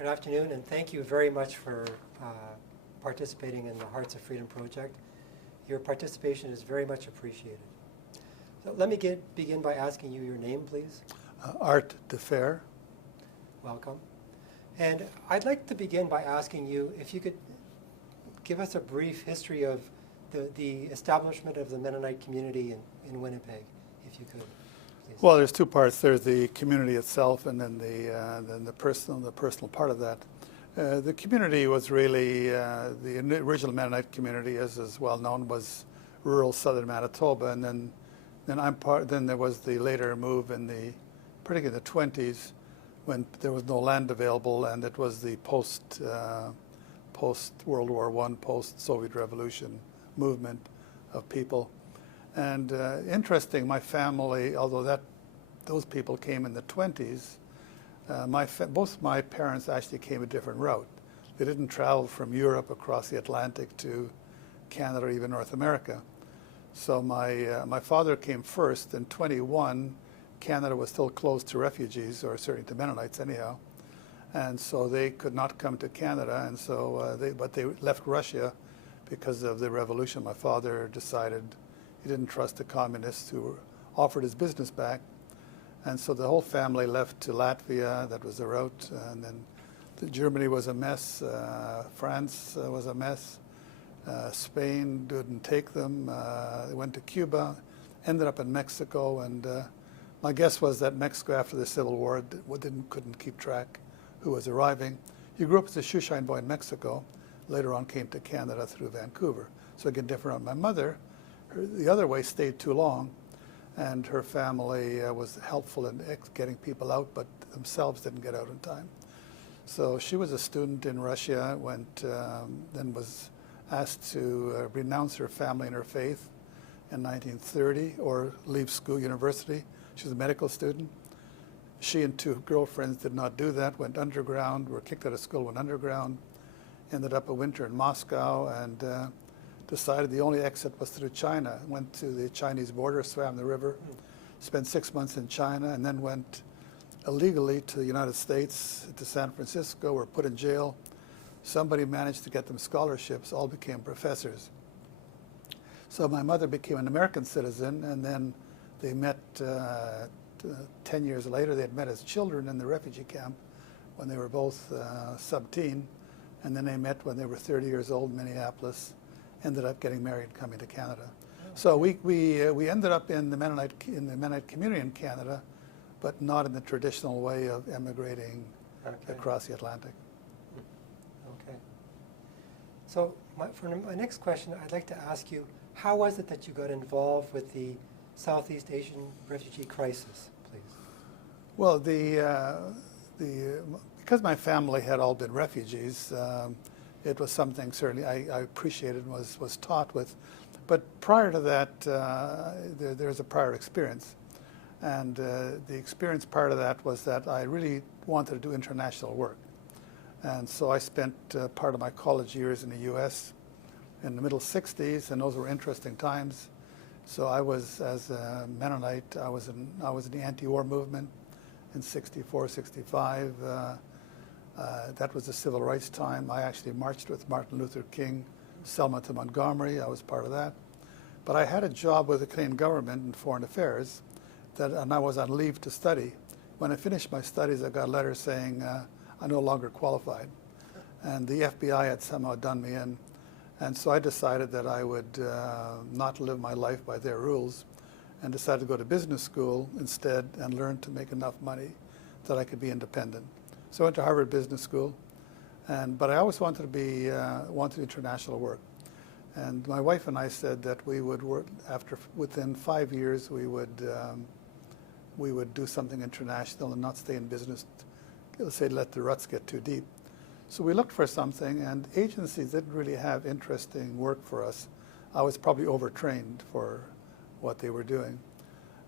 Good afternoon, and thank you very much for participating in the Hearts of Freedom project. Your participation is very much appreciated. So let me begin by asking you your name, please. Art DeFehr. Welcome. And I'd like to begin by asking you if you could give us a brief history of the establishment of the Mennonite community in Winnipeg, if you could. Please. Well, there's two parts. There's the community itself, and then the personal part of that. The community was really the original Mennonite community, as is well known, was rural southern Manitoba, and then there was the later move particularly in the 20s, when there was no land available, and it was the post World War I, post Soviet Revolution movement of people. And interesting, my family, although those people came in the 20s, both my parents actually came a different route. They didn't travel from Europe across the Atlantic to Canada or even North America. So my father came first. In 21, Canada was still closed to refugees, or certainly to Mennonites anyhow. And so they could not come to Canada, and so but they left Russia because of the revolution. My father decided he didn't trust the communists, who offered his business back. And so the whole family left to Latvia. That was the route. And then Germany was a mess. France was a mess. Spain didn't take them. They went to Cuba, ended up in Mexico. And my guess was that Mexico, after the Civil War, couldn't keep track who was arriving. He grew up as a shoeshine boy in Mexico. Later on came to Canada through Vancouver. So again, different. My mother, the other way, stayed too long, and her family was helpful in getting people out, but themselves didn't get out in time. So she was a student in Russia, then was asked to renounce her family and her faith in 1930, or leave school, university. She was a medical student. She and two girlfriends did not do that, went underground, were kicked out of school, went underground, ended up a winter in Moscow, and decided the only exit was through China. Went to the Chinese border, swam the river, spent 6 months in China, and then went illegally to the United States, to San Francisco, were put in jail. Somebody managed to get them scholarships, all became professors. So my mother became an American citizen, and then they met 10 years later. They had met as children in the refugee camp when they were both sub-teen, and then they met when they were 30 years old in Minneapolis, ended up getting married and coming to Canada. Oh. So we ended up in the Mennonite community in Canada, but not in the traditional way of emigrating across the Atlantic. Okay. So for my next question, I'd like to ask you, how was it that you got involved with the Southeast Asian refugee crisis, please? Well, because my family had all been refugees, it was something certainly I appreciated and was taught with. But prior to that, there's a prior experience. And the experience prior to that was that I really wanted to do international work. And so I spent part of my college years in the U.S. in the middle 60s, and those were interesting times. So I was, as a Mennonite, I was in the anti-war movement in 64, 65. That was the civil rights time. I actually marched with Martin Luther King, Selma to Montgomery. I was part of that. But I had a job with the Canadian government in foreign affairs, and I was on leave to study. When I finished my studies, I got a letter saying I no longer qualified. And the FBI had somehow done me in. And so I decided that I would not live my life by their rules, and decided to go to business school instead and learn to make enough money that I could be independent. So I went to Harvard Business School, but I always wanted to be wanted international work. And my wife and I said that we would work within 5 years we would do something international and not stay in business. Let's say let the ruts get too deep. So we looked for something, and agencies didn't really have interesting work for us. I was probably overtrained for what they were doing.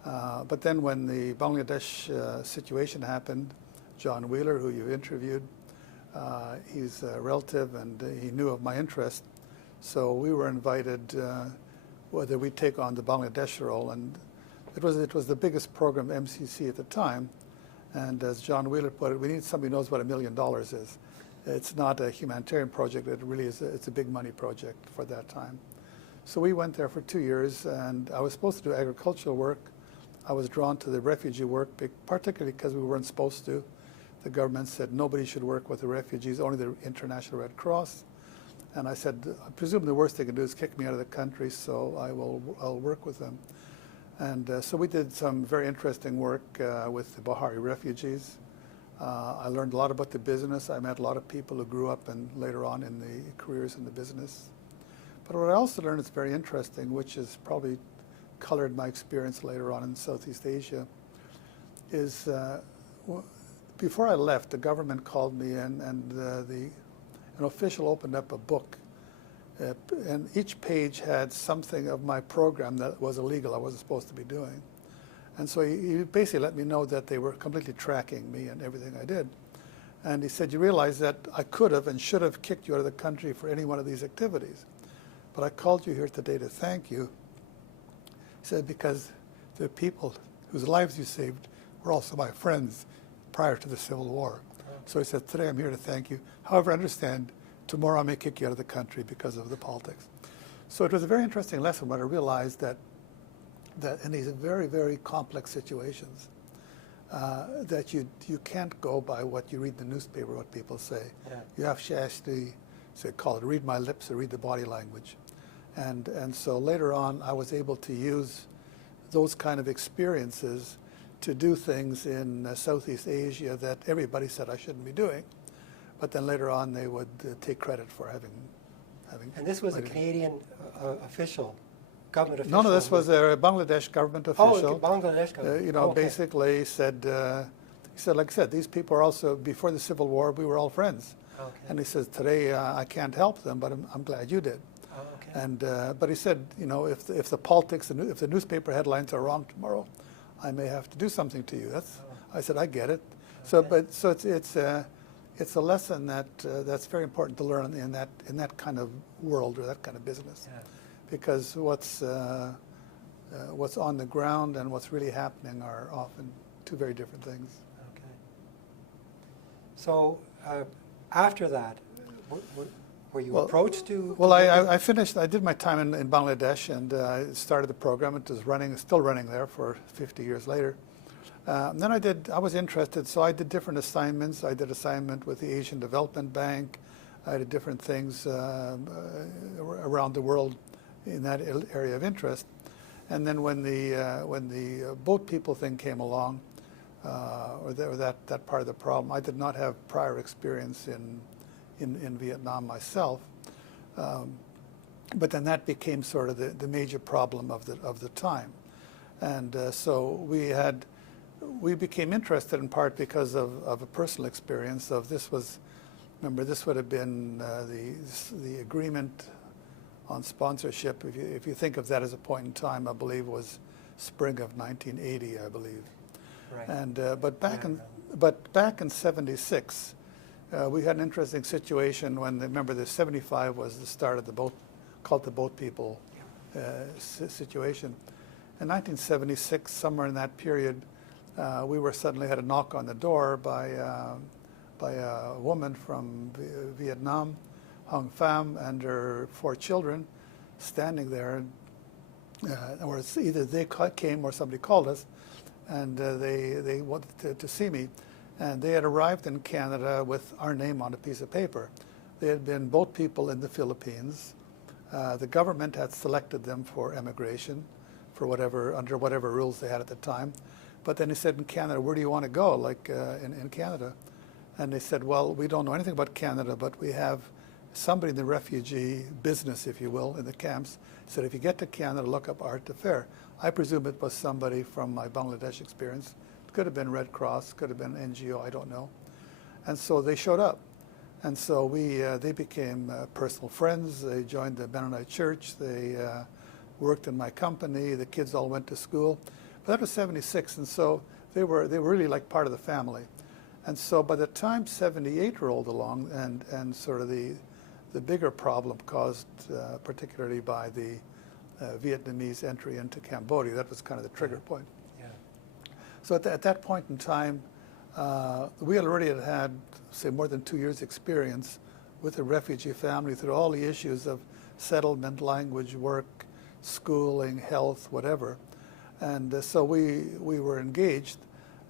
But then when the Bangladesh situation happened, John Wheeler, who you interviewed, he's a relative, and he knew of my interest. So we were invited whether we take on the Bangladesh role, and it was the biggest program MCC at the time, And as John Wheeler put it, we need somebody who knows what $1 million is. It's not a humanitarian project. It really is. It's a big money project for that time. So we went there for 2 years, and I was supposed to do agricultural work. I was drawn to the refugee work, particularly because we weren't supposed to. The government said nobody should work with the refugees, only the International Red Cross. And I said, I presume the worst they can do is kick me out of the country, so I'll work with them. And so we did some very interesting work with the Bahari refugees. I learned a lot about the business. I met a lot of people who grew up and later on in the careers in the business. But what I also learned is very interesting, which has probably colored my experience later on in Southeast Asia, is before I left, the government called me in, and an official opened up a book. And each page had something of my program that was illegal, I wasn't supposed to be doing. And so he basically let me know that they were completely tracking me and everything I did. And he said, you realize that I could have and should have kicked you out of the country for any one of these activities. But I called you here today to thank you. He said, because the people whose lives you saved were also my friends prior to the Civil War. So he said, today I'm here to thank you. However, understand, tomorrow I may kick you out of the country because of the politics. So it was a very interesting lesson when I realized that in these very, very complex situations, that you can't go by what you read in the newspaper, what people say. Yeah. You have to actually, call it, read my lips or read the body language. And so later on, I was able to use those kind of experiences to do things in Southeast Asia that everybody said I shouldn't be doing. But then later on, they would take credit for having. And this was a Canadian official, government official? No, this was a Bangladesh government official. Oh, Bangladesh government. Okay. Basically said, he said, like I said, these people are also, before the Civil War, we were all friends. Okay. And he says, today I can't help them, but I'm glad you did. Oh, okay. And but he said, if the politics, if the newspaper headlines are wrong tomorrow, I may have to do something to you. I said, I get it. Okay. So it's a lesson that's very important to learn in that kind of world or that kind of business, Yeah. because what's on the ground and what's really happening are often two very different things. Okay. So after that, were you approached to? Well, I finished. I did my time in Bangladesh, and I started the program. It was still running there for 50 years later. Then I was interested, so I did different assignments. I did assignment with the Asian Development Bank. I did different things around the world in that area of interest. And then when the boat people thing came along, or that part of the problem, I did not have prior experience in Vietnam myself. But then that became sort of the major problem of the time. And so we became interested in part because of a personal experience of this would have been the agreement on sponsorship. If you think of that as a point in time, I believe was spring of 1980, I believe. Right. And but back in '76, we had an interesting situation when remember the '75 was the start of the boat people situation. In 1976, somewhere in that period, we suddenly had a knock on the door by a woman from Vietnam, Hong Pham, and her 4 children, standing there. Or it's either they came or somebody called us, and they wanted to see me. And they had arrived in Canada with our name on a piece of paper. They had been boat people in the Philippines. The government had selected them for emigration, under whatever rules they had at the time. But then he said, in Canada, where do you want to go, like in Canada? And they said, well, we don't know anything about Canada, but we have somebody in the refugee business, if you will, in the camps. Said, if you get to Canada, look up Art DeFehr. I presume it was somebody from my Bangladesh experience. It could have been Red Cross, could have been NGO, I don't know. And so they showed up. And so they became personal friends. They joined the Mennonite church. They worked in my company. The kids all went to school. But that was '76, and so they were really like part of the family. And so by the time '78 rolled along, and sort of the bigger problem caused particularly by the Vietnamese entry into Cambodia, that was kind of the trigger point. Yeah. So at that point in time, we already had, say, more than 2 years' experience with a refugee family through all the issues of settlement, language, work, schooling, health, whatever. And so we were engaged.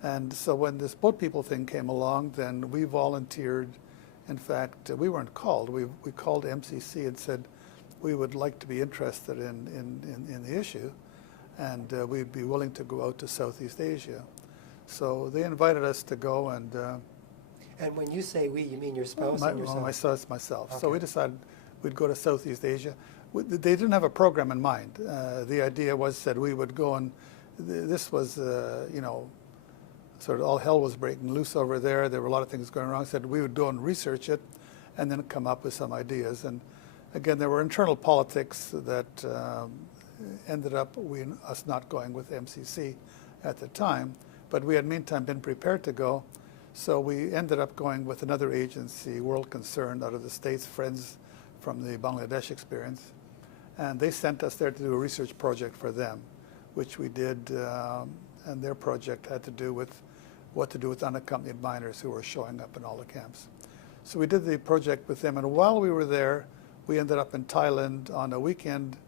And so when this boat people thing came along, then we volunteered. In fact, we weren't called. We called MCC and said we would like to be interested in the issue, and we'd be willing to go out to Southeast Asia. So they invited us to go, and when you say we, you mean your spouse and yourself? Myself. Okay. So we decided we'd go to Southeast Asia. They didn't have a program in mind. The idea was that we would go, and this was, sort of all hell was breaking loose over there. There were a lot of things going wrong. Said we would go and research it, and then come up with some ideas. And again, there were internal politics that ended up us not going with MCC at the time. But we had meantime been prepared to go, so we ended up going with another agency, World Concern, out of the States, friends from the Bangladesh experience. And they sent us there to do a research project for them, which we did, and their project had to do with what to do with unaccompanied minors who were showing up in all the camps. So we did the project with them, and while we were there, we ended up in Thailand on a weekend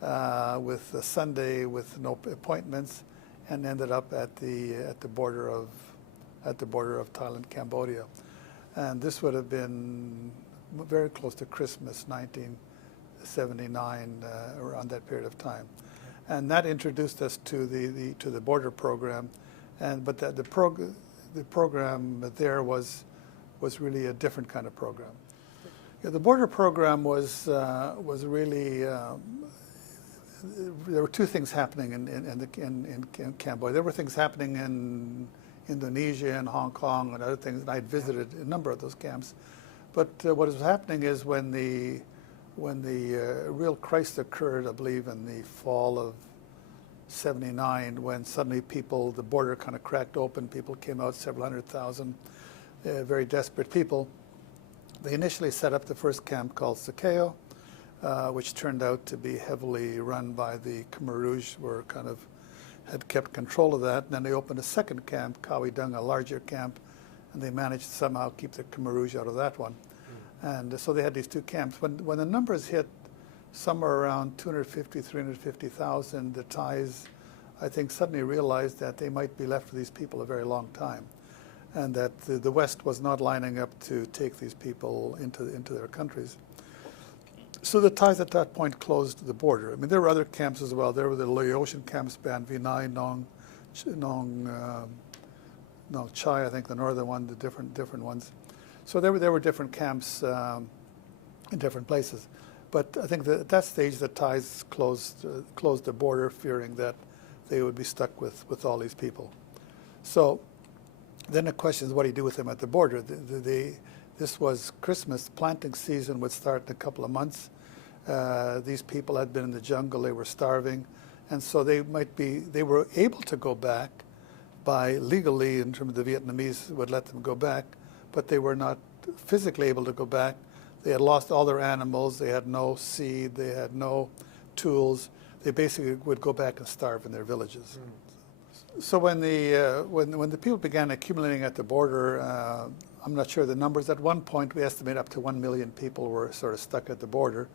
with a Sunday with no appointments, and ended up at the border of Thailand, Cambodia. And this would have been very close to Christmas, 1979, around that period of time. And that introduced us to the border program, but the program there was really a different kind of program. Yeah, the border program was really there were two things happening in Cambodia. There were things happening in Indonesia and Hong Kong and other things, and I'd visited a number of those camps. But what was happening is when the real crisis occurred, I believe in the fall of '79, when suddenly the border kind of cracked open, people came out, several 100,000, very desperate people. They initially set up the first camp called Sakeo, which turned out to be heavily run by the Khmer Rouge, had kept control of that. And then they opened a second camp, Kawi Dung, a larger camp, and they managed to somehow keep the Khmer Rouge out of that one. And so they had these two camps. When the numbers hit somewhere around 250, 350,000, the Thais, I think, suddenly realized that they might be left with these people a very long time, and that the West was not lining up to take these people into their countries. So the Thais at that point closed the border. I mean, there were other camps as well. There were the Laotian camps, Ban Vinai, Nong Chai, I think, the northern one, the different ones. So there were different camps in different places. But I think that at that stage, the Thais closed the border, fearing that they would be stuck with all these people. So then the question is, what do you do with them at the border? This was Christmas. Planting season would start in a couple of months. These people had been in the jungle. They were starving. And so they were able to go back by legally, in terms of the Vietnamese would let them go back, but they were not physically able to go back. They had lost all their animals. They had no seed. They had no tools. They basically would go back and starve in their villages. So when the people began accumulating at the border, I'm not sure the numbers. At one point, we estimate up to 1 million people were sort of stuck at the border,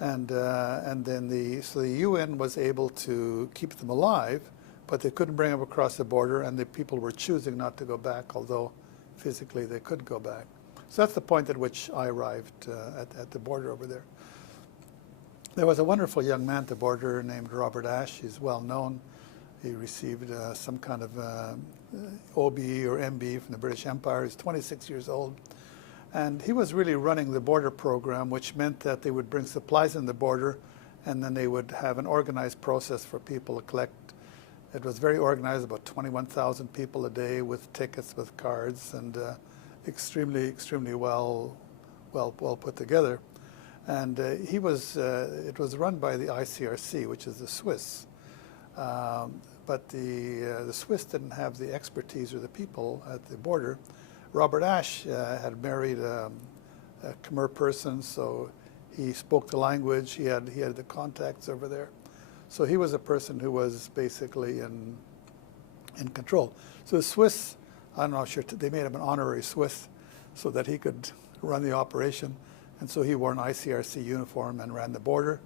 and then the UN was able to keep them alive, but they couldn't bring them across the border, and the people were choosing not to go back, although physically they could go back. So that's the point at which I arrived at the border over there. There was a wonderful young man at the border named Robert Ashe. He's well known. He received some kind of OBE or MBE from the British Empire. He's 26 years old. And he was really running the border program, which meant that they would bring supplies in the border, and then they would have an organized process for people to collect. It was very organized, about 21,000 people a day with tickets, with cards, and extremely well put together. And it was run by the ICRC, which is the Swiss. But the Swiss didn't have the expertise or the people at the border. Robert Ashe had married a Khmer person, so he spoke the language. He had the contacts over there. So he was a person who was basically in control. So the Swiss I'm not sure, they made him an honorary Swiss so that he could run the operation. And so he wore an ICRC uniform and ran the border.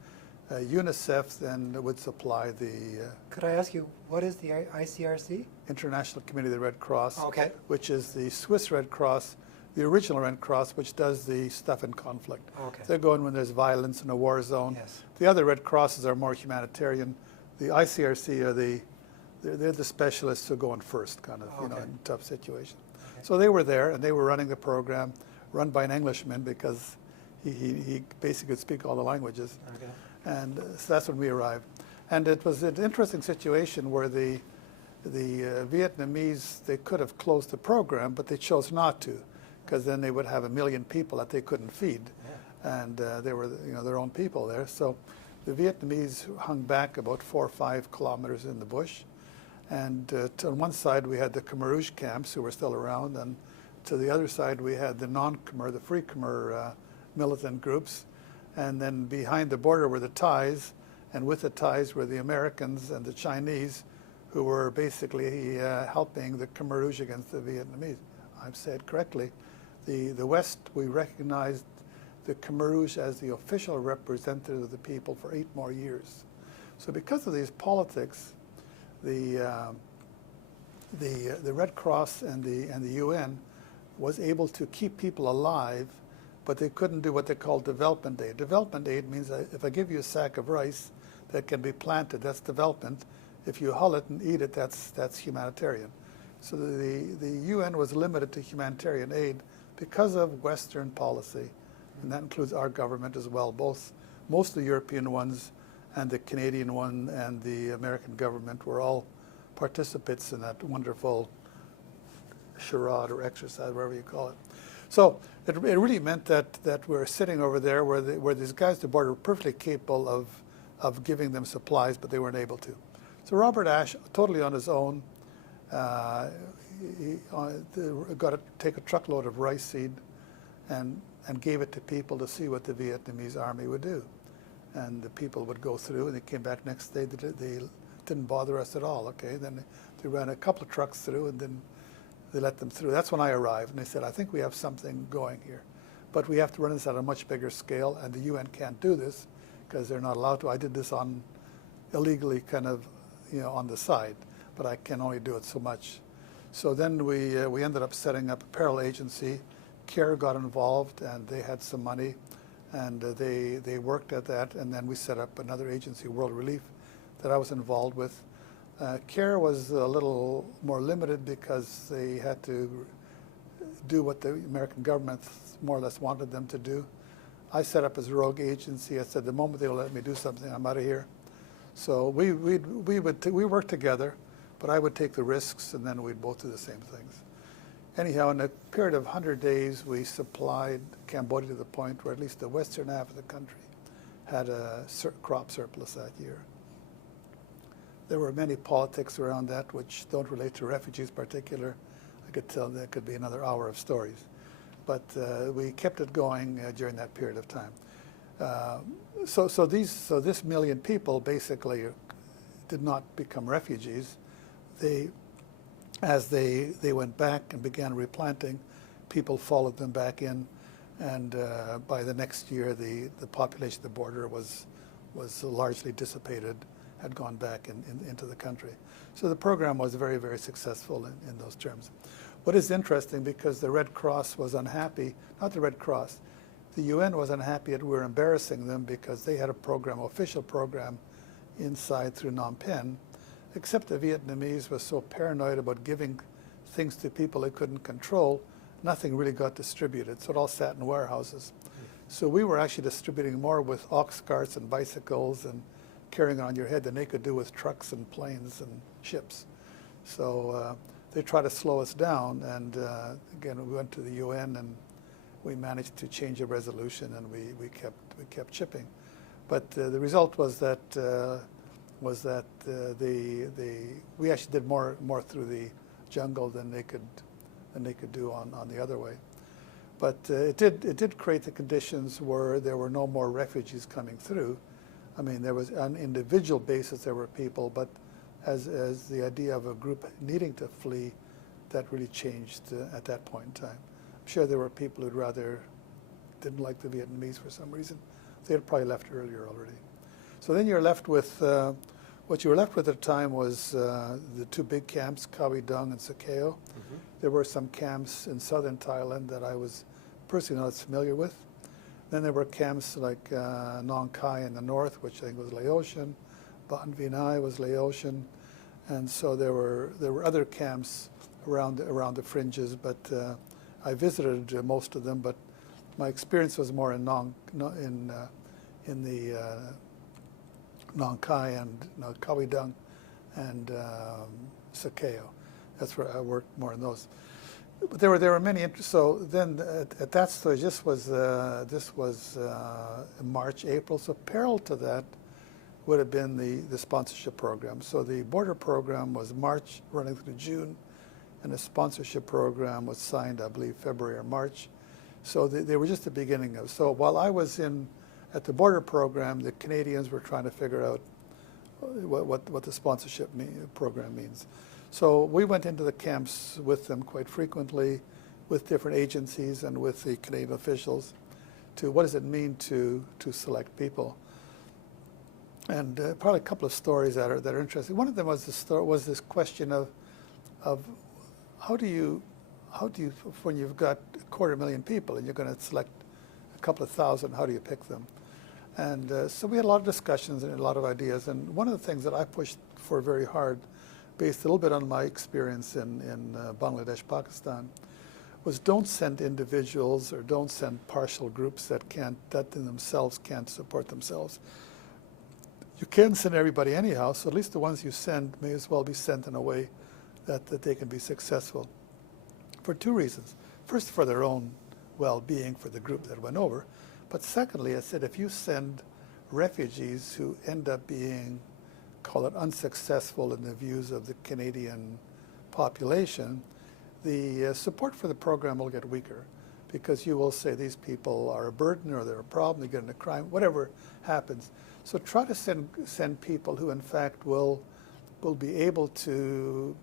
UNICEF then would supply the Could I ask you, what is the ICRC? International Committee of the Red Cross, Okay. which is the Swiss Red Cross, the original Red Cross, which does the stuff in conflict. Okay. They're going when there's violence in a war zone. Yes. The other Red Crosses are more humanitarian. The ICRC are they're the specialists who go in first, kind of, you know, Okay. in tough situations. Okay. So they were there, and they were running the program, run by an Englishman because he basically could speak all the languages. Okay. And so that's when we arrived. And it was an interesting situation where the Vietnamese, they could have closed the program, but they chose not to, because then they would have 1 million people that they couldn't feed. Yeah. And they were, you know, their own people there. So the Vietnamese hung back about 4 or 5 kilometers in the bush. And on one side we had the Khmer Rouge camps who were still around, and to the other side we had the non-Khmer, the free Khmer militant groups. And then behind the border were the Thais, and with the Thais were the Americans and the Chinese, who were basically helping the Khmer Rouge against the Vietnamese. I've said correctly. The West, we recognized the Khmer Rouge as the official representative of the people for 8 more years. So because of these politics, the Red Cross and the UN was able to keep people alive, but they couldn't do what they call development aid. Development aid means that if I give you a sack of rice that can be planted, that's development. If you hull it and eat it, that's humanitarian. So the UN was limited to humanitarian aid because of Western policy, and that includes our government as well. Most of the European ones and the Canadian one and the American government were all participants in that wonderful charade or exercise, whatever you call it. So it really meant that we're sitting over there where these guys at the border were perfectly capable of giving them supplies, but they weren't able to. So Robert Ashe, totally on his own, he got to take a truckload of rice seed and gave it to people to see what the Vietnamese army would do. And the people would go through, and they came back next day. They didn't bother us at all. Okay, then they ran a couple of trucks through, and then they let them through. That's when I arrived, and they said, I think we have something going here. But we have to run this at a much bigger scale, and the UN can't do this because they're not allowed to. I did this on illegally, kind of, you know, on the side, but I can only do it so much. So then we ended up setting up a parallel agency. CARE got involved, and they had some money, and they worked at that, and then we set up another agency, World Relief, that I was involved with. CARE was a little more limited because they had to do what the American government more or less wanted them to do. I set up as a rogue agency. I said, the moment they'll let me do something, I'm out of here. So we worked together, but I would take the risks, and then we'd both do the same things. Anyhow, in a period of 100 days, we supplied Cambodia to the point where at least the western half of the country had a crop surplus that year. There were many politics around that which don't relate to refugees in particular. I could tell that could be another hour of stories. But we kept it going during that period of time. So this 1 million people basically did not become refugees. As they went back and began replanting, people followed them back in, and by the next year, the population of the border was largely dissipated, had gone back into the country. So the program was very, very successful in those terms. What is interesting, because the Red Cross was unhappy, not the Red Cross, the UN was unhappy that we were embarrassing them because they had a program, official program, inside through Phnom Penh, except the Vietnamese was so paranoid about giving things to people they couldn't control, nothing really got distributed, so it all sat in warehouses. So we were actually distributing more with ox carts and bicycles and carrying it on your head than they could do with trucks and planes and ships. So they tried to slow us down, and again, we went to the UN, and we managed to change a resolution, and we kept chipping. But the result was that we actually did more through the jungle than they could do on the other way. But it did create the conditions where there were no more refugees coming through. I mean, there was on an individual basis there were people, but as the idea of a group needing to flee that really changed at that point in time. I'm sure there were people who'd rather didn't like the Vietnamese for some reason. They had probably left earlier already. So then you're left with, what you were left with at the time was the two big camps, Kawi Dung and Sakeo. Mm-hmm. There were some camps in southern Thailand that I was personally not as familiar with. Then there were camps like Nong Khai in the north, which I think was Laotian. Ban Vinai was Laotian. And so there were other camps around the fringes, but I visited most of them, but my experience was more in the Nong Khai and Kawi Dung and Sakeo. That's where I worked more in those. But there were many interests. So then at that stage, this was March, April. So parallel to that would have been the sponsorship program. So the border program was March running through June, and the sponsorship program was signed, I believe, February or March. So they were just the beginning of. So while I was at the border program, the Canadians were trying to figure out what the sponsorship program means. So we went into the camps with them quite frequently, with different agencies and with the Canadian officials, to what does it mean to select people. And probably a couple of stories that are interesting. One of them was this question of how do you when you've got 250,000 people and you're going to select a couple of thousand, how do you pick them? And so we had a lot of discussions and a lot of ideas. And one of the things that I pushed for very hard, based a little bit on my experience in Bangladesh, Pakistan, was don't send individuals or don't send partial groups that in themselves can't support themselves. You can't send everybody anyhow, so at least the ones you send may as well be sent in a way that they can be successful. For two reasons. First, for their own well-being for the group that went over. But secondly, I said, if you send refugees who end up being, call it unsuccessful in the views of the Canadian population, the support for the program will get weaker, because you will say these people are a burden or they're a problem, they get into crime, whatever happens. So try to send people who in fact will be able to,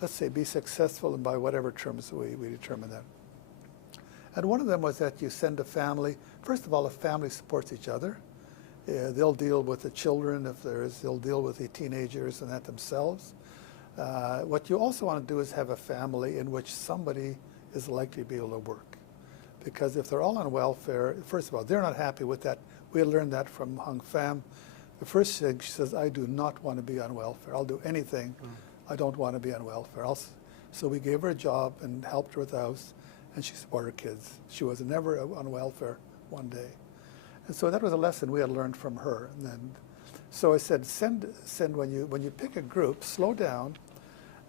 let's say, be successful, and by whatever terms we determine that. And one of them was that you send a family. First of all, a family supports each other. They'll deal with the children if there is. They'll deal with the teenagers and that themselves. What you also want to do is have a family in which somebody is likely to be able to work. Because if they're all on welfare, first of all, they're not happy with that. We learned that from Hung Pham. The first thing she says, I do not want to be on welfare. I'll do anything. I don't want to be on welfare. So we gave her a job and helped her with the house, and she supported her kids. She was never on welfare one day. And so that was a lesson we had learned from her. And so I said, send when you pick a group, slow down,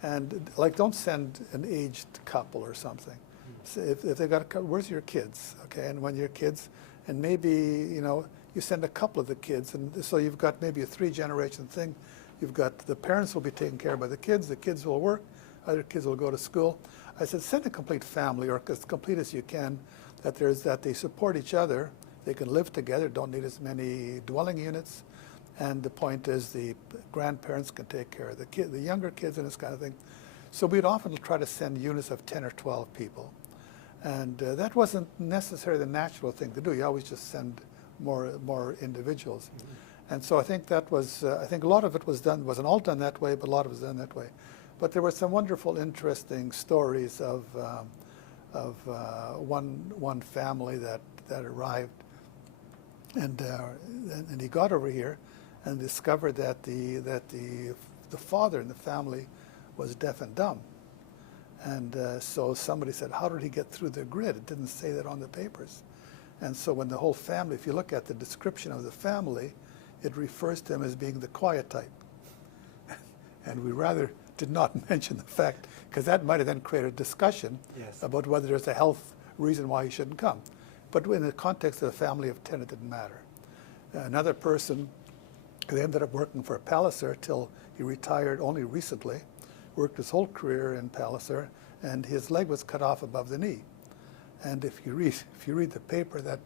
and don't send an aged couple or something. So if they got a couple, where's your kids? Okay, and when your kids, and maybe you send a couple of the kids, and so you've got maybe a 3-generation thing. You've got the parents will be taken care of by the kids will work, other kids will go to school. I said, send a complete family, or as complete as you can, that they support each other, they can live together, don't need as many dwelling units, and the point is the grandparents can take care of the younger kids and this kind of thing. So we'd often try to send units of 10 or 12 people. And that wasn't necessarily the natural thing to do. You always just send more individuals. Mm-hmm. And so I think that was, I think a lot of it wasn't all done that way, but a lot of it was done that way. But there were some wonderful, interesting stories of one family that arrived, and he got over here and discovered that the father in the family was deaf and dumb. And so somebody said, how did he get through the grid? It didn't say that on the papers. And so when the whole family, if you look at the description of the family, it refers to him as being the quiet type. And we rather did not mention the fact, because that might have then created a discussion about whether there's a health reason why he shouldn't come. But in the context of a family of 10, it didn't matter. Another person who ended up working for Palliser till he retired only recently, worked his whole career in Palliser, and his leg was cut off above the knee. And if you read the paper that,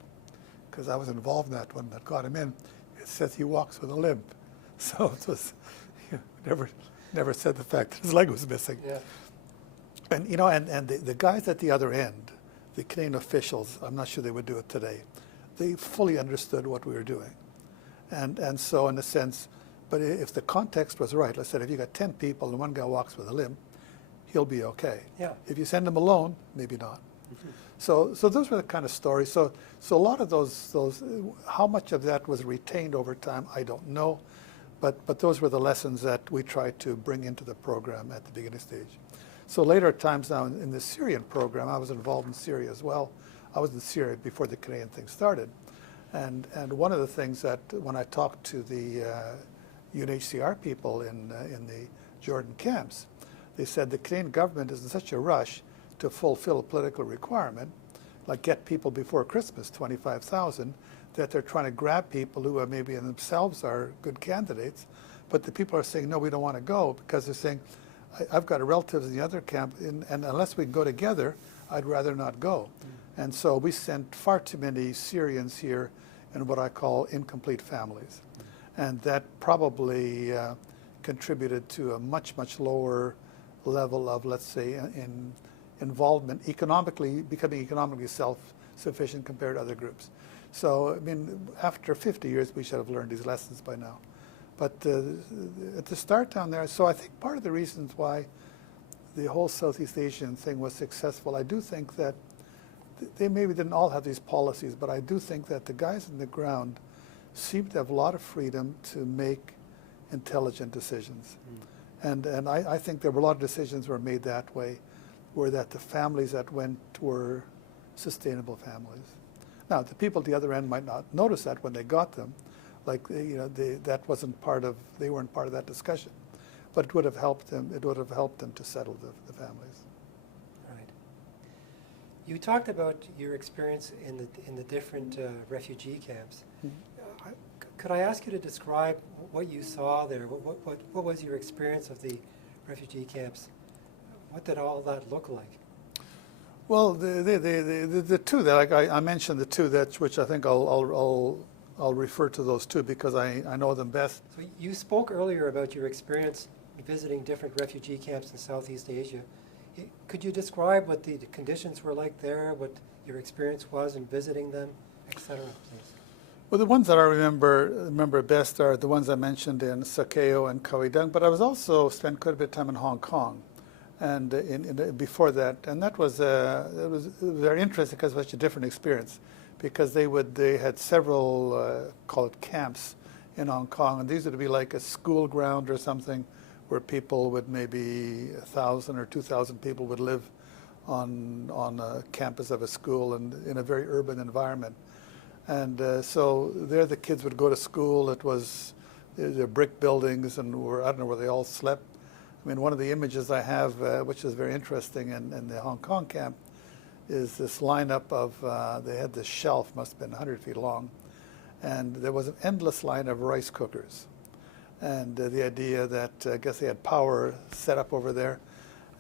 because I was involved in that one that got him in, it says he walks with a limp. So it was, never said the fact that his leg was missing. Yeah. And, you know, and the guys at the other end, the Canadian officials, I'm not sure they would do it today, they fully understood what we were doing. And so in a sense, but if the context was right, let's say if you got 10 people and one guy walks with a limp, he'll be okay. Yeah. If you send him alone, maybe not. Mm-hmm. So those were the kind of stories. So a lot of those, how much of that was retained over time, I don't know. But those were the lessons that we tried to bring into the program at the beginning stage. So later at times now in the Syrian program, I was involved in Syria as well. I was in Syria before the Canadian thing started. And one of the things that when I talked to the UNHCR people in the Jordan camps, they said the Canadian government is in such a rush to fulfill a political requirement, like get people before Christmas, 25,000, that they're trying to grab people who are maybe in themselves are good candidates, but the people are saying, no, we don't want to go, because they're saying, I've got relatives in the other camp, and unless we can go together, I'd rather not go. Mm. And so we sent far too many Syrians here in what I call incomplete families. Mm. And that probably contributed to a much, much lower level of, let's say, in involvement, becoming economically self-sufficient compared to other groups. So, I mean, after 50 years, we should have learned these lessons by now. But at the start down there, so I think part of the reasons why the whole Southeast Asian thing was successful, I do think that they maybe didn't all have these policies, but I do think that the guys on the ground seem to have a lot of freedom to make intelligent decisions. Mm. And I think there were a lot of decisions were made that way, where that the families that went were sustainable families. Now, the people at the other end might not notice that when they got them, like, you know, they weren't part of that discussion. But it would have helped them, to settle the families. Right. You talked about your experience in the different refugee camps. Mm-hmm. Could I ask you to describe what you saw there? What was your experience of the refugee camps? What did all that look like? Well, the two that, like I mentioned, the two which I think I'll refer to those two because I know them best. So you spoke earlier about your experience visiting different refugee camps in Southeast Asia. Could you describe what the conditions were like there, what your experience was in visiting them, etc., please? Well, the ones that I remember best are the ones I mentioned in Sakeo and Kaohsiung, but I was also spent quite a bit of time in Hong Kong. And before that, and it was very interesting because it was such a different experience, because they had several call it camps in Hong Kong, and these would be like a school ground or something, where people would maybe 1,000 or 2,000 people would live on a campus of a school and in a very urban environment, and so there the kids would go to school. It was the brick buildings, and I don't know where they all slept. I mean, one of the images I have, which is very interesting in the Hong Kong camp, is this lineup of, they had this shelf, must have been 100 feet long, and there was an endless line of rice cookers. And the idea that, I guess they had power set up over there.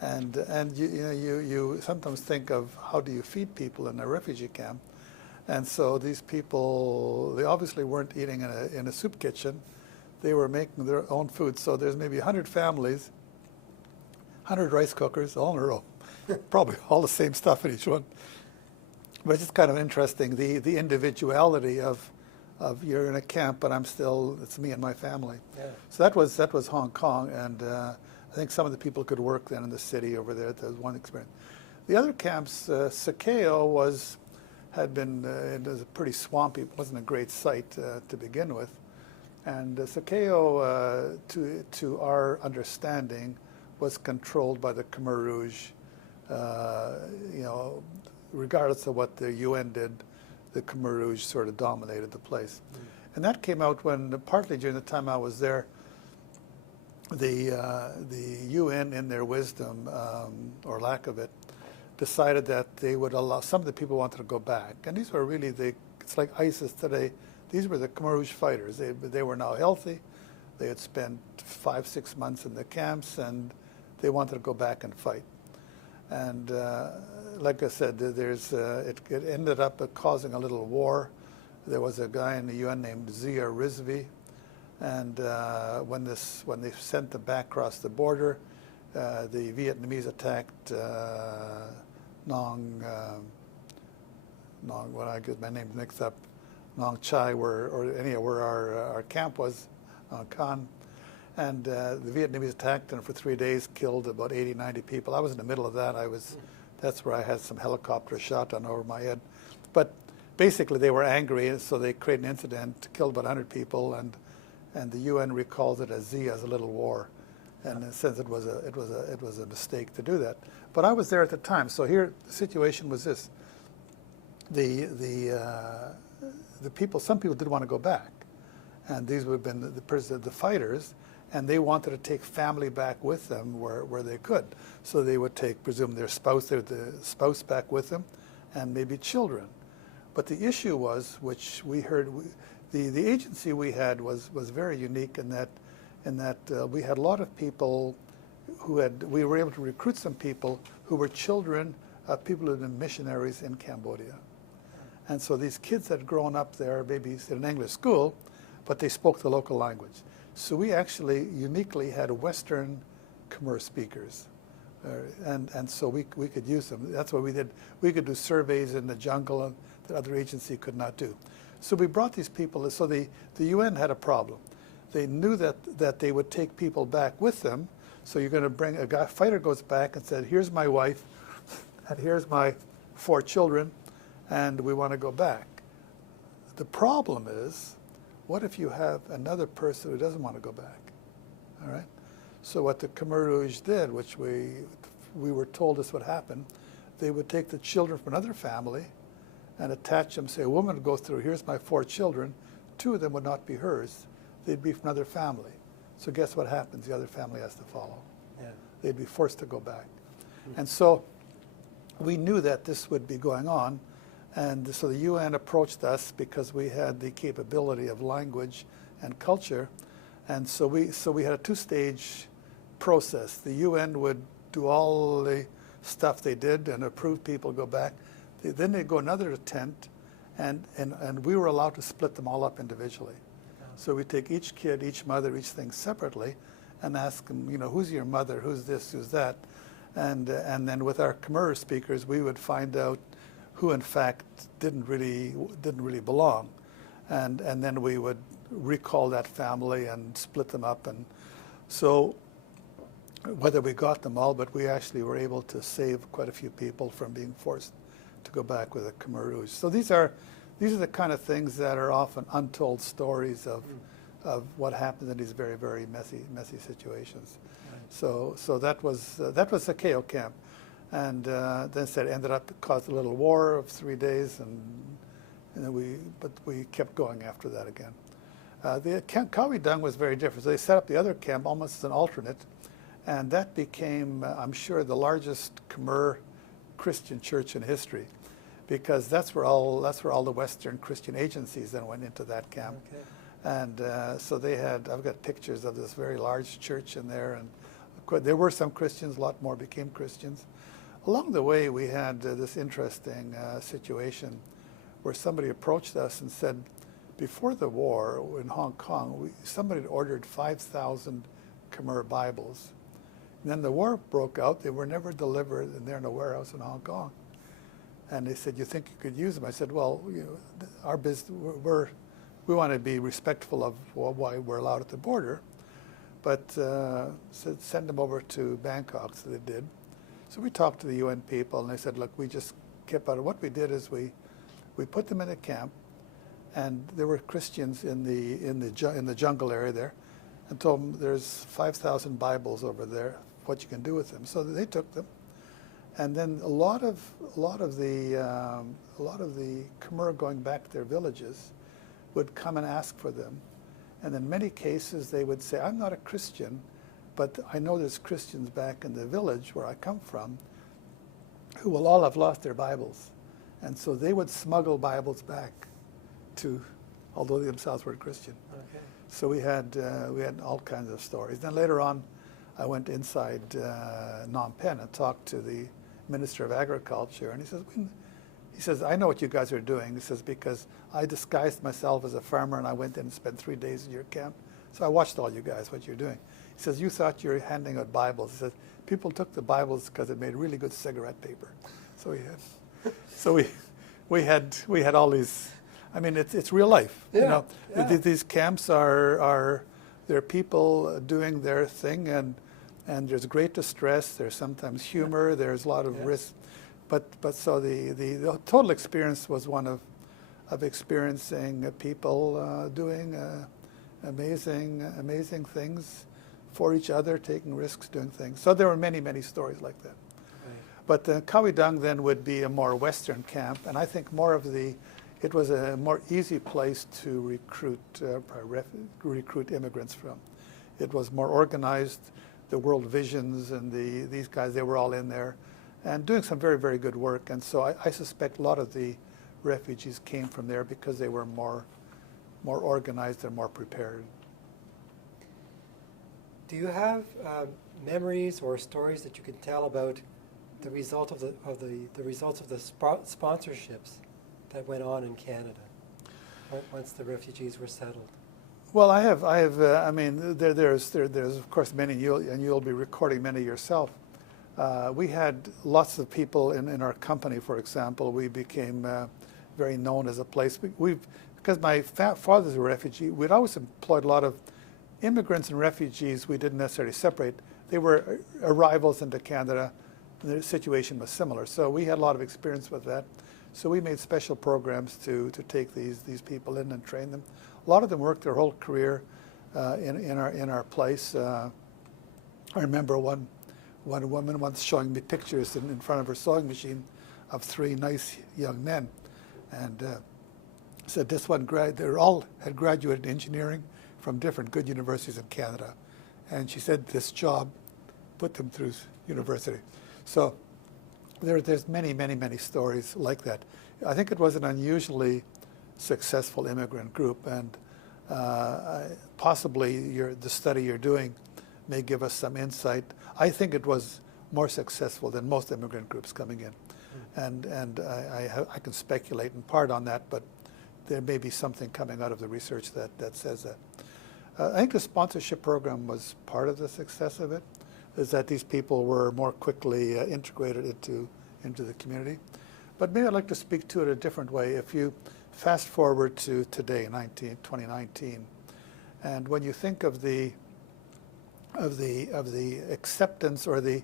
And you sometimes think of how do you feed people in a refugee camp. And so these people, they obviously weren't eating in a soup kitchen. They were making their own food. So there's maybe 100 families, 100 rice cookers, all in a row. Probably all the same stuff in each one. But it's just kind of interesting, the individuality of you're in a camp, but it's me and my family. Yeah. So that was Hong Kong, and I think some of the people could work then in the city over there. That was one experience. The other camps, Sakeo it was pretty swampy. It wasn't a great site to begin with. And Sakeo, to our understanding, was controlled by the Khmer Rouge. Regardless of what the UN did, the Khmer Rouge sort of dominated the place. Mm. And that came out when, partly during the time I was there, the UN, in their wisdom, or lack of it, decided that they would allow, some of the people wanted to go back. And these were really, it's like ISIS today. These were the Khmer Rouge fighters. They were now healthy. They had spent 5-6 months in the camps, and they wanted to go back and fight. And like I said, it ended up causing a little war. There was a guy in the UN named Zia Rizvi, and when they sent them back across the border, the Vietnamese attacked Nong, when I get my name mixed up, Nong Chai, where our camp was, Can. And the Vietnamese attacked, and for 3 days killed about 80, 90 people. I was in the middle of that. That's where I had some helicopter shot on over my head. But basically, they were angry, so they created an incident, killed about 100 people, and the UN recalls it as a little war, and in a sense it was a mistake to do that. But I was there at the time, so here the situation was this: the people, some people didn't want to go back, and these would have been the fighters, and they wanted to take family back with them where they could. So they would presume the spouse back with them, and maybe children. But the issue was, which we heard, the agency we had was very unique in that we had a lot of people we were able to recruit some people who were children of people who had been missionaries in Cambodia. And so these kids had grown up there, maybe in an English school, but they spoke the local language. So we actually uniquely had Western Khmer speakers. And so we could use them. That's what we did. We could do surveys in the jungle that other agency could not do. So we brought these people. So the UN had a problem. They knew that they would take people back with them. So you're going to bring a fighter goes back and said, here's my wife, and here's my 4 children, and we want to go back. The problem is, what if you have another person who doesn't want to go back? All right. So what the Khmer Rouge did, which we were told this would happen, they would take the children from another family and attach them. Say a woman would go through. Here's my 4 children. 2 of them would not be hers. They'd be from another family. So guess what happens? The other family has to follow. Yeah. They'd be forced to go back. Mm-hmm. And so we knew that this would be going on. And so the UN approached us because we had the capability of language and culture. And so we had a 2-stage process. The UN would do all the stuff they did and approve people go back. Then they'd go another tent, and we were allowed to split them all up individually. So we take each kid, each mother, each thing separately, and ask them, who's your mother, who's this, who's that, and then with our Khmer speakers, we would find out who in fact didn't really belong, and then we would recall that family and split them up, and so whether we got them all, but we actually were able to save quite a few people from being forced to go back with the Khmer Rouge. So these are the kind of things that are often untold stories of what happened in these very, very messy situations. Right. So that was the KO camp, and then it ended up caused a little war of 3 days, and then we kept going after that again. The camp Kawi Dung was very different. So they set up the other camp almost as an alternate, and that became, I'm sure, the largest Khmer Christian church in history, because that's where all the Western Christian agencies then went into that camp. Okay. And so they had, I've got pictures of this very large church in there, and there were some Christians, a lot more became Christians. Along the way, we had this interesting situation where somebody approached us and said, before the war in Hong Kong, somebody had ordered 5,000 Khmer Bibles. And then the war broke out. They were never delivered, and they're in a warehouse in Hong Kong. And they said, you think you could use them? I said, well, our business, we want to be respectful of why we're allowed at the border. But said, send them over to Bangkok. So they did. So we talked to the UN people, and they said, look, we just kept out of what we did is we put them in a camp, and there were Christians in the jungle area there, and told them there's 5,000 Bibles over there, what you can do with them. So they took them, and then a lot of the Khmer going back to their villages would come and ask for them, and in many cases they would say, I'm not a Christian, but I know there's Christians back in the village where I come from who will all have lost their Bibles, and so they would smuggle Bibles back to, although they themselves were Christian. Okay. So we had all kinds of stories. Then later on, I went inside Phnom Penh and talked to the Minister of Agriculture, and he says, I know what you guys are doing. He says, because I disguised myself as a farmer, and I went in and spent 3 days in your camp. So I watched all you guys, what you're doing. He says, you thought you were handing out Bibles. He says, people took the Bibles because it made really good cigarette paper. So we had all these. I mean, it's real life. Yeah, you know, yeah. these camps are there are people doing their thing, and there's great distress. There's sometimes humor. There's a lot of risk, but so the total experience was one of experiencing people doing amazing things for each other, taking risks, doing things. So there were many stories like that. But Kawidang then would be a more Western camp, and I think it was a more easy place to recruit immigrants from. It was more organized. The World Visions and these guys, they were all in there and doing some very good work. And so I suspect a lot of the refugees came from there because they were more organized and more prepared. Do you have memories or stories that you can tell about the result of the results of the sponsorships that went on in Canada once the refugees were settled? Well, I have. I mean, there's of course many, and you'll be recording many yourself. We had lots of people in our company. For example, we became very known as a place. Because my father's a refugee, we'd always employed a lot of immigrants and refugees. We didn't necessarily separate. They were arrivals into Canada. And the situation was similar, so we had a lot of experience with that. So we made special programs to take these people in and train them. A lot of them worked their whole career in our place. I remember one woman once showing me pictures in front of her sewing machine of 3 nice young men, and said this one they all had graduated engineering from different good universities in Canada, and she said this job put them through university. So there's many stories like that. I think it was an unusually successful immigrant group, and possibly the study you're doing may give us some insight. I think it was more successful than most immigrant groups coming in, and I can speculate in part on that, but there may be something coming out of the research that says that. I think the sponsorship program was part of the success of it, is that these people were more quickly integrated into the community. But maybe I'd like to speak to it a different way. If you fast forward to today, 2019, and when you think of the acceptance or the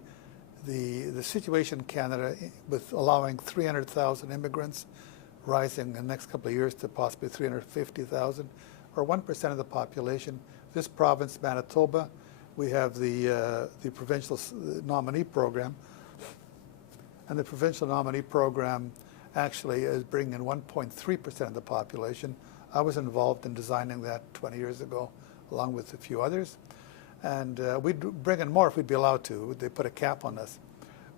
situation in Canada with allowing 300,000 immigrants, rising in the next couple of years to possibly 350,000, or 1% of the population. This province, Manitoba, we have the provincial nominee program, and the provincial nominee program actually is bringing in 1.3% of the population. I was involved in designing that 20 years ago, along with a few others, and we'd bring in more if we'd be allowed to. They put a cap on us,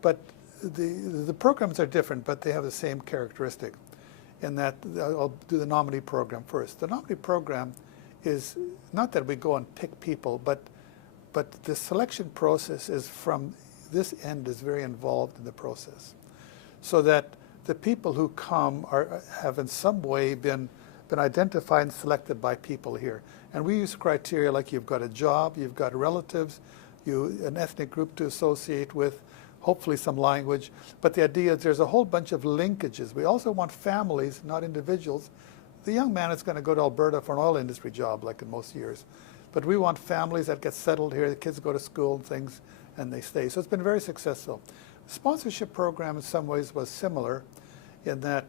but the programs are different, but they have the same characteristic. In that, I'll do the nominee program first. The nominee program is not that we go and pick people, but the selection process is from this end is very involved in the process, so that the people who come have in some way been identified and selected by people here. And we use criteria like you've got a job, you've got relatives, an ethnic group to associate with, hopefully some language. But the idea is there's a whole bunch of linkages. We also want families, not individuals. The young man is going to go to Alberta for an oil industry job, like in most years. But we want families that get settled here, the kids go to school and things, and they stay. So it's been very successful. The sponsorship program in some ways was similar in that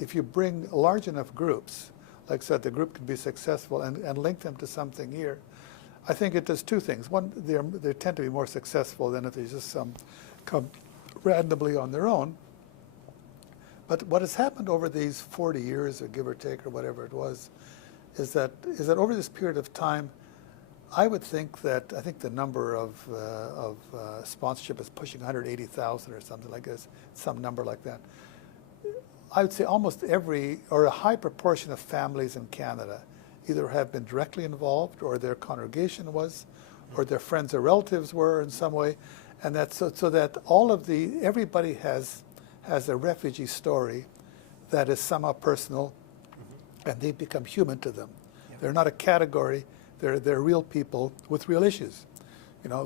if you bring large enough groups, like I said, the group can be successful and link them to something here. I think it does two things. One, they tend to be more successful than if they just come randomly on their own. But what has happened over these 40 years, or give or take, or whatever it was, is that over this period of time, I would think that the number of sponsorship is pushing 180,000 or something like this, some number like that. I would say almost every, or a high proportion of families in Canada either have been directly involved, or their congregation was, or their friends or relatives were in some way, and that's so that everybody has a refugee story that is somehow personal, and they become human to them. Yeah. They're not a category. They're real people with real issues.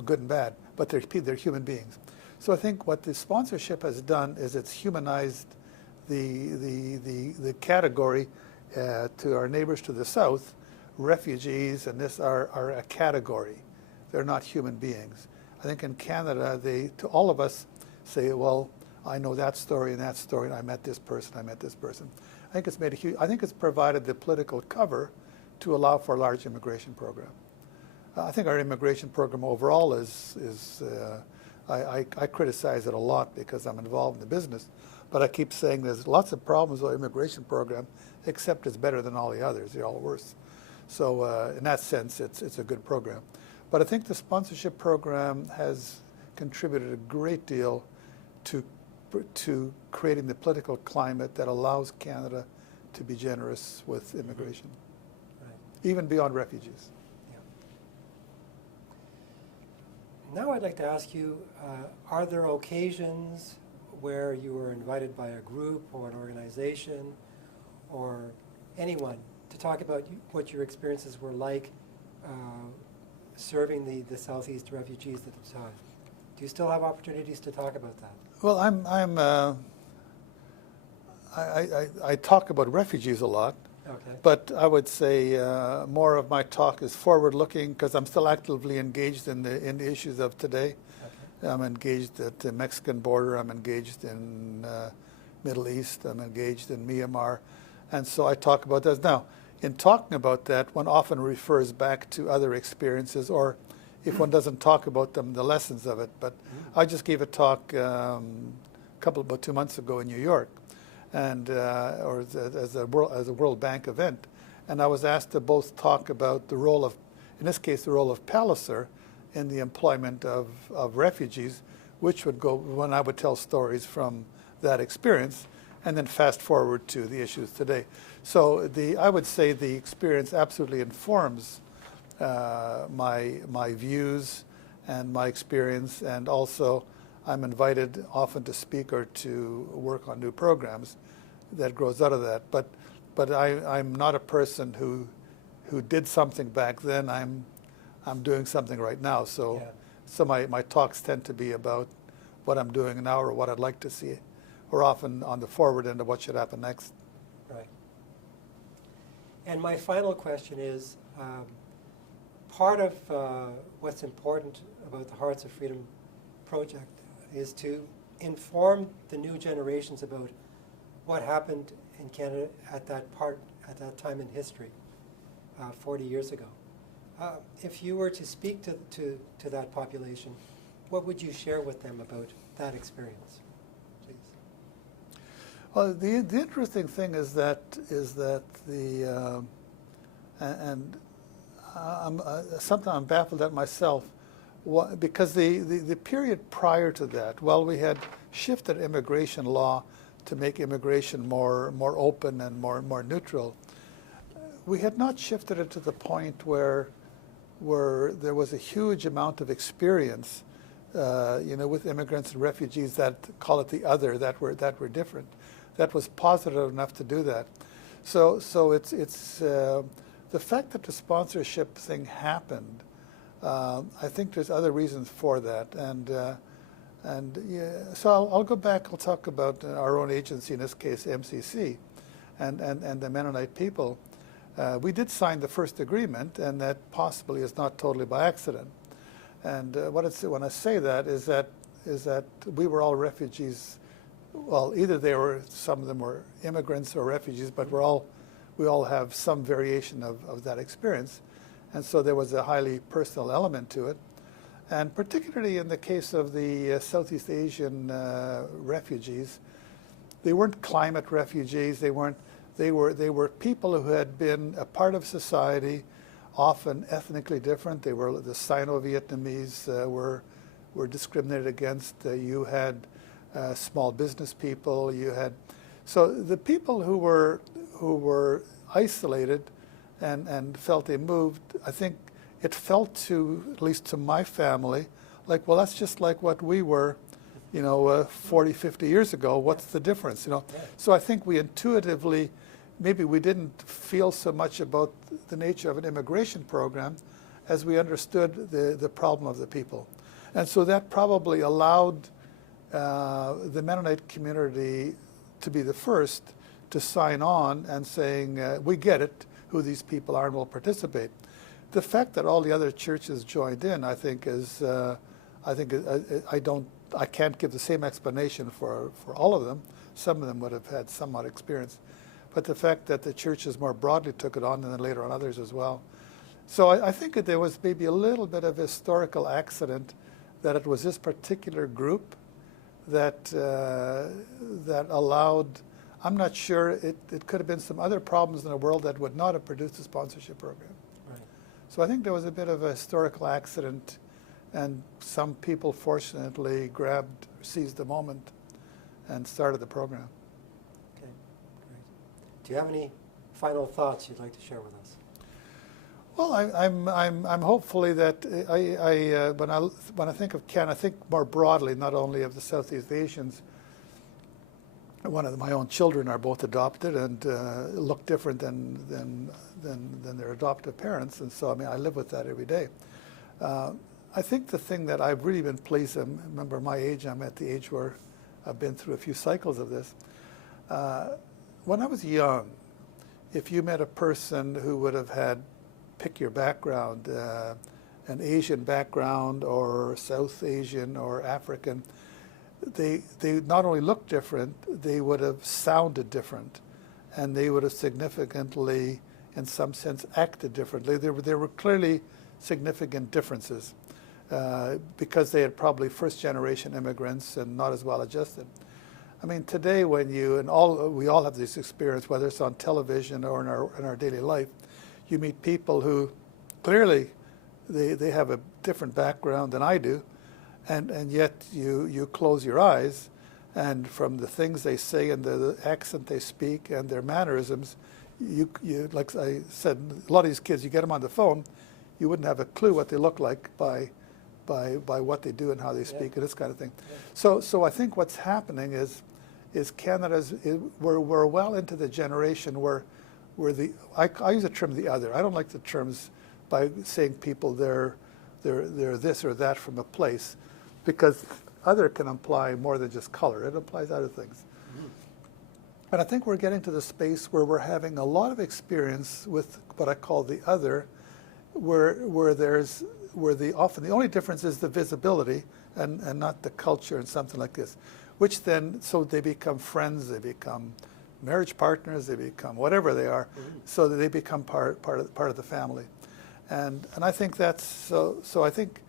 good and bad, but they're human beings. So I think what the sponsorship has done is it's humanized the category to our neighbors to the south. Refugees and this are a category. They're not human beings. I think in Canada, to all of us say, well, I know that story and that story, and I met this person, I met this person. I think it's made a huge, I think it's provided the political cover to allow for a large immigration program. I think our immigration program overall I criticize it a lot because I'm involved in the business, but I keep saying there's lots of problems with our immigration program, except it's better than all the others. They're all worse. So in that sense, it's a good program. But I think the sponsorship program has contributed a great deal to creating the political climate that allows Canada to be generous with immigration, even beyond refugees. Now I'd like to ask you, are there occasions where you were invited by a group or an organization or anyone to talk about what your experiences were like serving the Southeast refugees at the time? Do you still have opportunities to talk about that? Well, I talk about refugees a lot. Okay. But I would say more of my talk is forward-looking because I'm still actively engaged in the issues of today. Okay. I'm engaged at the Mexican border. I'm engaged in Middle East. I'm engaged in Myanmar, and so I talk about those. Now, in talking about that, one often refers back to other experiences, or if one doesn't talk about them, the lessons of it. But I just gave a talk about 2 months ago in New York. And as a World Bank event, and I was asked to both talk about the role of, in this case, the role of Palliser in the employment of refugees, which would go when I would tell stories from that experience, and then fast forward to the issues today. So I would say the experience absolutely informs my views and my experience, and also I'm invited often to speak or to work on new programs that grows out of that. But I'm not a person who did something back then. I'm doing something right now. So my talks tend to be about what I'm doing now or what I'd like to see, or often on the forward end of what should happen next. Right. And my final question is, part of what's important about the Hearts of Freedom project is to inform the new generations about what happened in Canada at that time in history, 40 years ago. If you were to speak to that population, what would you share with them about that experience, please? Well, the interesting thing is that sometimes I'm baffled at myself. Because the period prior to that, we had shifted immigration law to make immigration more open and more neutral. We had not shifted it to the point where there was a huge amount of experience, with immigrants and refugees that call it the other, that were different, that was positive enough to do that. So it's the fact that the sponsorship thing happened. I think there's other reasons for that, so I'll go back. I'll talk about our own agency, in this case MCC, and the Mennonite people. We did sign the first agreement, and that possibly is not totally by accident. And when I say that is that we were all refugees. Well, either some of them were immigrants or refugees, but we all have some variation of that experience. And so there was a highly personal element to it. And particularly in the case of the Southeast Asian refugees, they weren't climate refugees. They were people who had been a part of society, often ethnically different. They were the Sino-Vietnamese were discriminated against. You had small business people. So the people who were isolated and felt they moved, I think it felt at least to my family, like, well, that's just like what we were, 40, 50 years ago. What's the difference, So I think we intuitively, maybe we didn't feel so much about the nature of an immigration program as we understood the problem of the people. And so that probably allowed the Mennonite community to be the first to sign on and saying, we get it, who these people are, and will participate. The fact that all the other churches joined in, I think, is, I can't give the same explanation for all of them. Some of them would have had somewhat experience. But the fact that the churches more broadly took it on, and then later on others as well. So I think that there was maybe a little bit of historical accident that it was this particular group that that allowed, I'm not sure, it could have been some other problems in the world that would not have produced a sponsorship program. Right. So I think there was a bit of a historical accident, and some people fortunately seized the moment and started the program. Okay, great. Do you have any final thoughts you'd like to share with us? Well, I'm hopefully that when I think of Canada, I think more broadly, not only of the Southeast Asians. One of my own children are both adopted and look different than their adoptive parents, and so I mean I live with that every day. I think the thing that I've really been pleased, remember my age, I'm at the age where I've been through a few cycles of this. When I was young, if you met a person who would have had, pick your background, an Asian background or South Asian or African, they not only looked different, they would have sounded different, and they would have significantly, in some sense, acted differently. There were clearly significant differences because they had probably first-generation immigrants and not as well adjusted. I mean, today when we all have this experience, whether it's on television or in our daily life, you meet people who clearly they have a different background than I do, and yet you close your eyes, and from the things they say and the accent they speak and their mannerisms, you like I said, a lot of these kids, you get them on the phone, you wouldn't have a clue what they look like by what they do and how they speak and this kind of thing. Yeah. So I think what's happening is we're well into the generation where I use the term the other. I don't like the terms by saying people they're this or that from a place, because other can imply more than just color. It implies other things. Mm-hmm. And I think we're getting to the space where we're having a lot of experience with what I call the other, where often the only difference is the visibility and not the culture and something like this, which then, so they become friends, they become marriage partners, they become whatever they are, so that they become part of the family. And I think that's, so I think,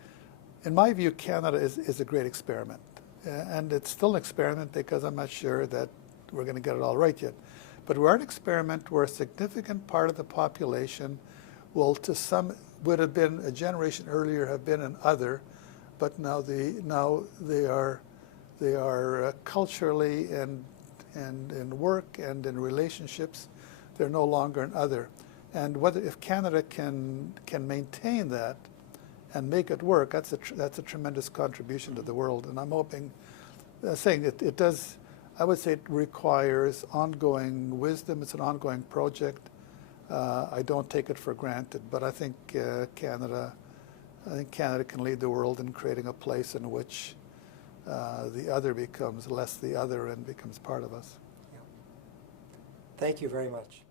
in my view, Canada is a great experiment. And it's still an experiment because I'm not sure that we're going to get it all right yet. But we're an experiment where a significant part of the population would have been a generation earlier have been an other, but now they are culturally and in work and in relationships, they're no longer an other. And if Canada can maintain that and make it work, that's a tremendous contribution to the world. And I'm hoping, saying it does, I would say it requires ongoing wisdom. It's an ongoing project. I don't take it for granted, but I think Canada can lead the world in creating a place in which the other becomes less the other and becomes part of us. Yeah. Thank you very much.